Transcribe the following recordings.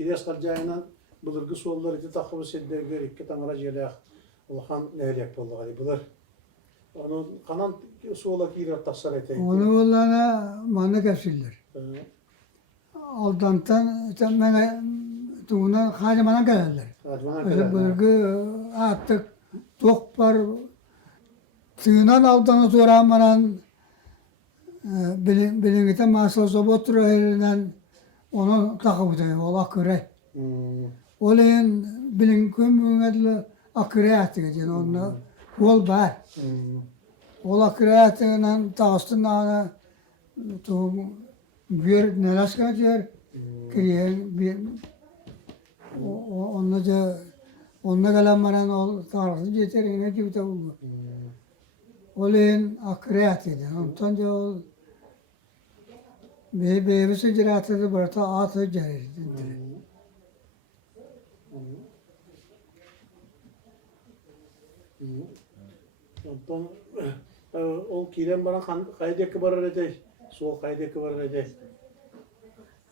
Kides kalacağına bulurgu sollar iti takımı sedder görük ki tanıra jelek. Ulhan neylek boldu gari bular. Onu kanan sola kirer taksar eteydi. Onu olanı manı kesildir. Aldantan mene tuğuna hacımana gelirler. Hacmana Öyle kadar. bölge attık tok var. Tığınan aldanı soranmadan bilingite masal sobot yerinden onu takıbıdı. O akıre. Oleyin bilin kömüğüne akıre attı gece. Onu yol var. Ol akıre attığından tağıstından tuğum bir nelas kaçıyor. Kiriyen bir onunla kalanmadan ol tarafı yeterine gibi de oldu. Oleyin akıre attıydı. Ondan da ol beyvesi ciratı burada atı cerirdi. Ondan o kiren bana kaydeki barar edey. Sol kaydeki barar edey.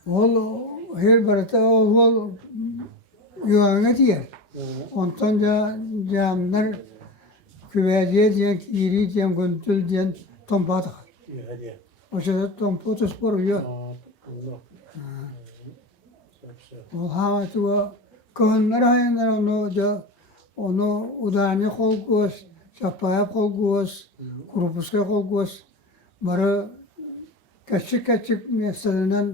Ol her barata ol yuvağa diyer. Ondan da camlar küveciye diyen, kiri diyen, güntül diyen tompa takar. İyi hadi. O şeyde tompa tuspor yiyor. Allah. O havası kıhınlar hayanlar onu udani kol göz, şapaya kol göz, kurupuska kol göz. Bara küçük meseleler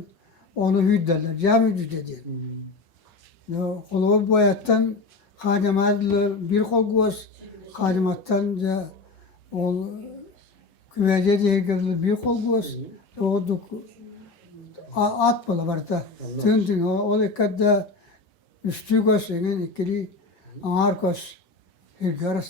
onu hüdderler, cami hüdder diyor. Kolu boyattan hadimatlı bir kol göz, hadimattan da o küvece diye görülür bir kol göz. O at bala barta. Tün o kadar üstü göz senin ikili ağır göz. Hürgâr